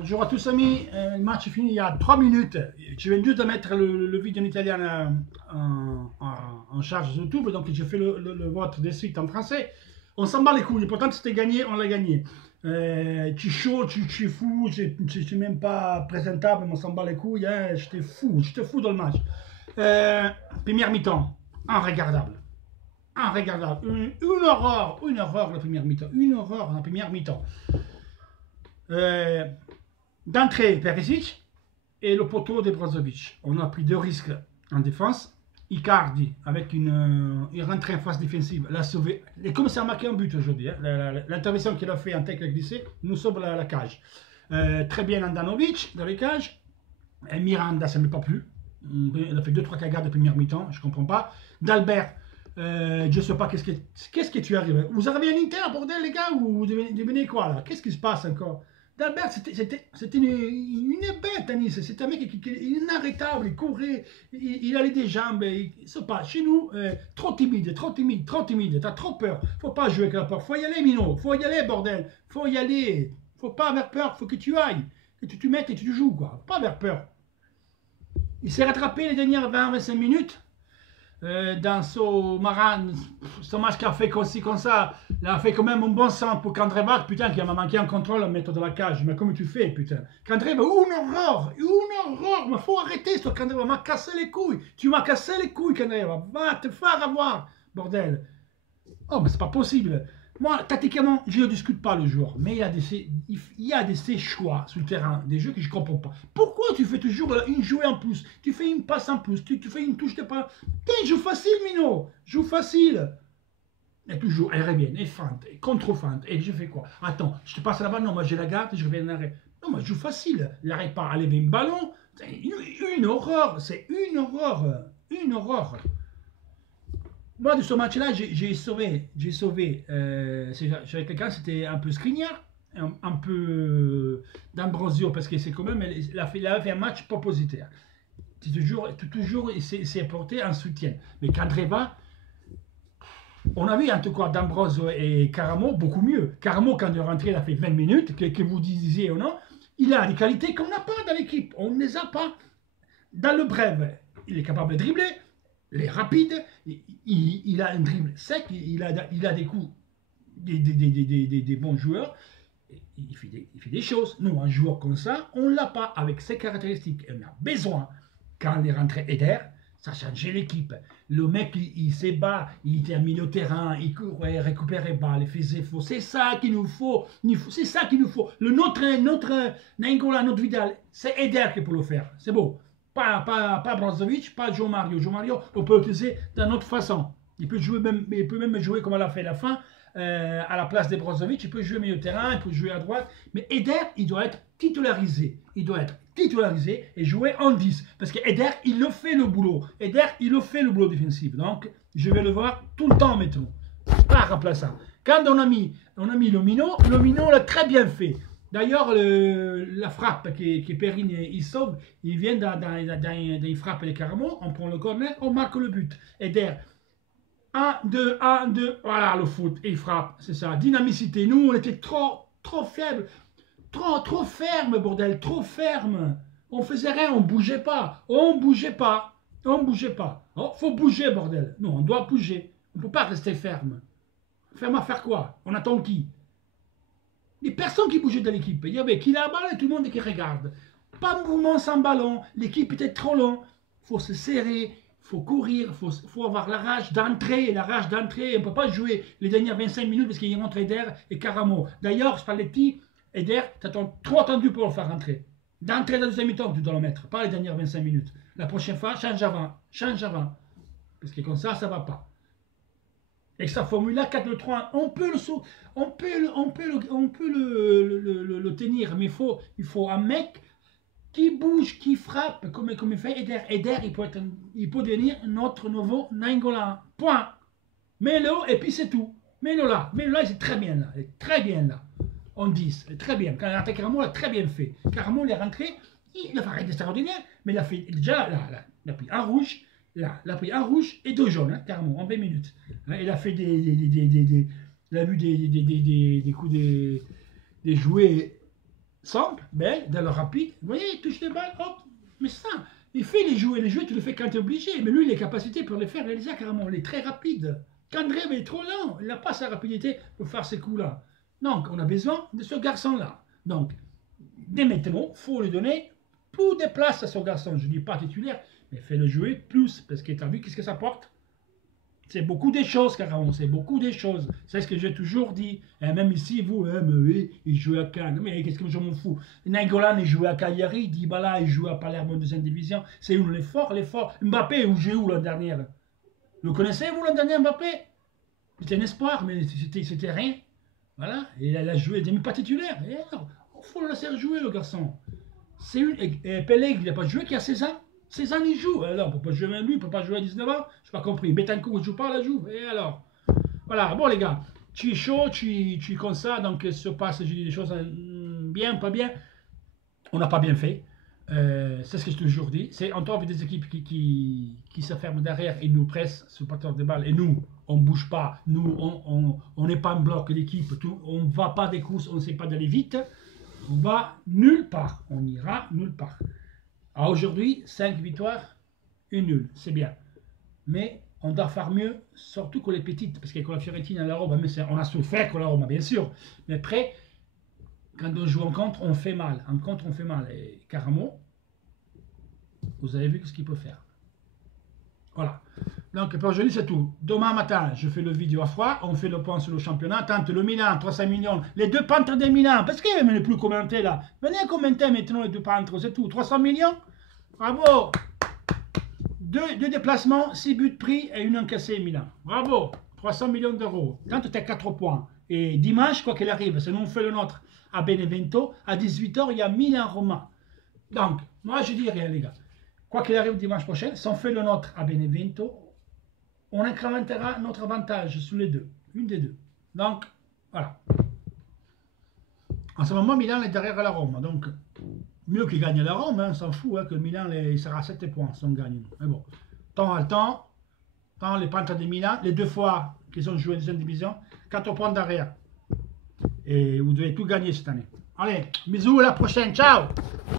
Bonjour à tous amis, le match est fini il y a 3 minutes. Je viens juste de mettre le vidéo en italien en charge sur YouTube, donc j'ai fait le vote de suite en français. On s'en bat les couilles, pourtant c'était gagné, on l'a gagné. Tu es chaud, tu es fou, je suis même pas présentable, mais on s'en bat les couilles, hein, j'étais fou dans le match. Première mi-temps, regardable. Une horreur la première mi-temps, une horreur la première mi-temps. D'entrée, Perisic et le poteau de Brozovic. On a pris 2 risques en défense. Icardi, avec une rentrée en phase défensive, l'a sauvé. Et comme ça a marqué un but aujourd'hui, hein, l'intervention qu'il a fait en tête glissé nous sauve la cage. Très bien Andanovic dans les cages. Et Miranda, ça ne m'est pas plu. Il a fait 2-3 cagades de première mi-temps, je ne comprends pas. D'Albert, je ne sais pas qu'est-ce que tu arrives. Vous arrivez à l'Inter, bordel, les gars, ou vous devenez quoi là? Qu'est-ce qui se passe encore? D'Albert, c'était une bête à Nice. C'était un mec qui inarrêtable, il courait, il allait des jambes. Il se passe. Chez nous, trop timide. T'as trop peur. Faut pas jouer avec la peur. Faut y aller, Mino. Faut y aller, bordel. Faut y aller. Faut pas avoir peur. Faut que tu ailles. Que tu te mettes et tu joues, quoi. Faut pas avoir peur. Il s'est rattrapé les dernières 20-25 minutes. Dans ce match qu'il a fait comme ça, il a fait quand même un bon sens pour Kandreva, putain, qui m'a manqué en contrôle en mettant de la cage. Mais comment tu fais, putain? Kandreva, une horreur, mais faut arrêter ce Kandreva, m'a cassé les couilles. Tu m'as cassé les couilles, Kandreva, va te faire avoir, bordel. Oh, mais c'est pas possible. Moi, tactiquement, je ne discute pas le joueur, mais il y a des choix sur le terrain, des jeux que je ne comprends pas. Pourquoi tu fais toujours une jouée en plus? Tu fais une passe en plus, tu fais une touche de pas. Putain, joue facile, Mino. Joue facile. Et toujours, elle revient, elle feinte, elle contre-feinte. Et je fais quoi? Attends, je te passe la balle, non, moi je la garde, je reviens en arrêt. Non, moi je joue facile. Il n'arrête pas à lever un ballon. Une horreur, c'est une horreur. Une horreur. Moi, de ce match-là, j'ai sauvé avec quelqu'un, c'était un peu Skriniar, un peu D'Ambrosio, parce que c'est quand même, il avait fait un match propositeur. Toujours il s'est porté en soutien. Mais Candreva, on a vu en tout cas D'Ambrosio et Caramo beaucoup mieux. Caramo, quand il est rentré, il a fait 20 minutes, que vous disiez ou non, il a des qualités qu'on n'a pas dans l'équipe. On ne les a pas. Dans le bref, il est capable de dribbler. Il est rapide, il a un dribble sec, il a des coups, des bons joueurs, il fait des choses. Nous, un joueur comme ça, on ne l'a pas avec ses caractéristiques. Et on a besoin, quand il est rentré Eder, ça changeait l'équipe. Le mec, il se bat, il était à milieu de terrain, il courait, il récupérait balles, il faisait faux. C'est ça qu'il nous faut. C'est ça qu'il nous faut. Notre Nainggolan, notre Vidal, c'est Eder qui peut le faire. C'est beau. Pas Brozovic, pas Joe Mario. Joe Mario, on peut l'utiliser d'une autre façon. Il peut même jouer comme elle a fait à la fin, à la place de Brozovic. Il peut jouer au milieu de terrain, il peut jouer à droite. Mais Eder, il doit être titularisé. Il doit être titularisé et jouer en 10. Parce que Eder, il le fait le boulot. Eder, il le fait le boulot défensif. Donc, je vais le voir tout le temps maintenant. Pas remplaçant. Quand on a mis le Mino l'a très bien fait. D'ailleurs, la frappe que Perrine il sauve, il vient d'une frappe de Caramo, on prend le corner, on marque le but. Et derrière, 1, 2, 1, 2, voilà le foot, et il frappe, c'est ça. Dynamicité, nous on était trop faibles, trop ferme, bordel, trop ferme. On faisait rien, on bougeait pas. Oh, faut bouger, bordel. Non, on doit bouger. On peut pas rester ferme. Ferme à faire quoi? On attend qui? Il n'y a personne qui bougeait de l'équipe. Il y avait qui la balle et tout le monde qui regarde. Pas de mouvement sans ballon. L'équipe était trop longue. Il faut se serrer, il faut courir, il faut avoir la rage d'entrer. On ne peut pas jouer les dernières 25 minutes parce qu'il y a entre Eder et Caramo. D'ailleurs, je parlais de petit, Eder, tu as trop attendu pour le faire rentrer. D'entrer dans la deuxième mi-temps, tu dois le mettre. Pas les dernières 25 minutes. La prochaine fois, change avant. Parce que comme ça ne va pas. Et sa formule-là, 4-3, on peut le tenir, mais il faut un mec qui bouge, qui frappe, comme il fait Eder. Eder, il peut devenir notre nouveau Nainggolan. Point. Mets-le, et puis c'est tout. Mets-le là, c'est très bien là. Il est très bien là. On dit, c'est très bien. Quand il a rentré Caramo, il a très bien fait. Caramo, il est rentré, il a fait rien d'extraordinaire, mais il a fait déjà, il a pris un rouge. Là, il a pris un rouge et 2 jaunes, hein, carrément, en 20 minutes. Hein, il a fait il a vu des coups des jouets simple, belle, dans le rapide. Vous voyez, il touche les balles, hop. Mais ça, il fait les jouets, tu le fais quand tu es obligé. Mais lui, il a les capacités pour les faire réaliser carrément. Il est très rapide. Qu'André est trop lent. Il n'a pas sa rapidité pour faire ces coups-là. Donc, on a besoin de ce garçon-là. Donc, dès maintenant, il faut lui donner plus de place à ce garçon. Je ne dis pas titulaire, mais fais-le jouer plus. Parce que tu as vu qu'est-ce que ça porte? C'est beaucoup de choses, carrément, c'est beaucoup de choses. C'est ce que j'ai toujours dit. Et même ici, vous, mais oui, il joue à Cannes. Mais qu'est-ce que je m'en fous? Nainggolan, il joue à Cagliari. Dybala, il joue à Palermo en deuxième division. C'est où les forts, les forts. Mbappé, où j'ai où l'an dernier? Vous connaissez, vous, l'an dernier, Mbappé? C'était un espoir, mais c'était rien. Voilà. Et elle a joué, il n'est même pas titulaire. Et alors, il faut le laisser jouer, le garçon. Et Pelé, il n'a pas joué qu'il y a 16 ans. 16 ans, il joue. Alors, on ne peut pas jouer avec lui, on ne peut pas jouer à 19 ans. Je n'ai pas compris. Betancourt, il ne joue pas, la joue. Et alors? Voilà. Bon, les gars, tu es chaud, tu es comme ça. Donc, se passe, je dis des choses bien, pas bien. On n'a pas bien fait. C'est ce que je te toujours dit. C'est on trouve des équipes qui se ferment derrière et nous pressent sur le porteur de balle. Et nous, on ne bouge pas. Nous, on n'est pas un bloc d'équipe. On ne va pas des courses, on ne sait pas d'aller vite. On va nulle part. On ira nulle part. Aujourd'hui, 5 victoires, 1 nulle. C'est bien. Mais on doit faire mieux, surtout que les petites. Parce que quand la Fiorentina et la Roma, on a souffert con la Roma, bien sûr. Mais après, quand on joue en contre, on fait mal. En contre, on fait mal. Et carrément, vous avez vu ce qu'il peut faire. Voilà. Donc pour aujourd'hui, c'est tout. Demain matin, je fais le vidéo à froid. On fait le point sur le championnat. Tente le Milan, 300 millions. Les deux peintres des Milan. Parce que vous ne plus commenter là. Venez commenter maintenant les deux peintres. C'est tout. 300 millions. Bravo. Deux déplacements, 6 buts pris et une encaissée Milan. Bravo. 300 millions d'euros. Tant tu as 4 points. Et dimanche, quoi qu'il arrive, si nous on fait le nôtre à Benevento, à 18 h, il y a Milan-Roma. Donc, moi je dis rien, les gars. Quoi qu'il arrive dimanche prochain, si on fait le nôtre à Benevento, on incrémentera notre avantage sur les deux. Une des deux. Donc, voilà. En ce moment, Milan est derrière la Rome. Donc, mieux qu'il gagne la Rome, hein, on s'en fout, hein, que Milan il sera à 7 points si on gagne. Mais bon, temps à temps, les Panthers de Milan, les 2 fois qu'ils ont joué en deuxième division, 4 points derrière. Et vous devez tout gagner cette année. Allez, bisous, à la prochaine, ciao!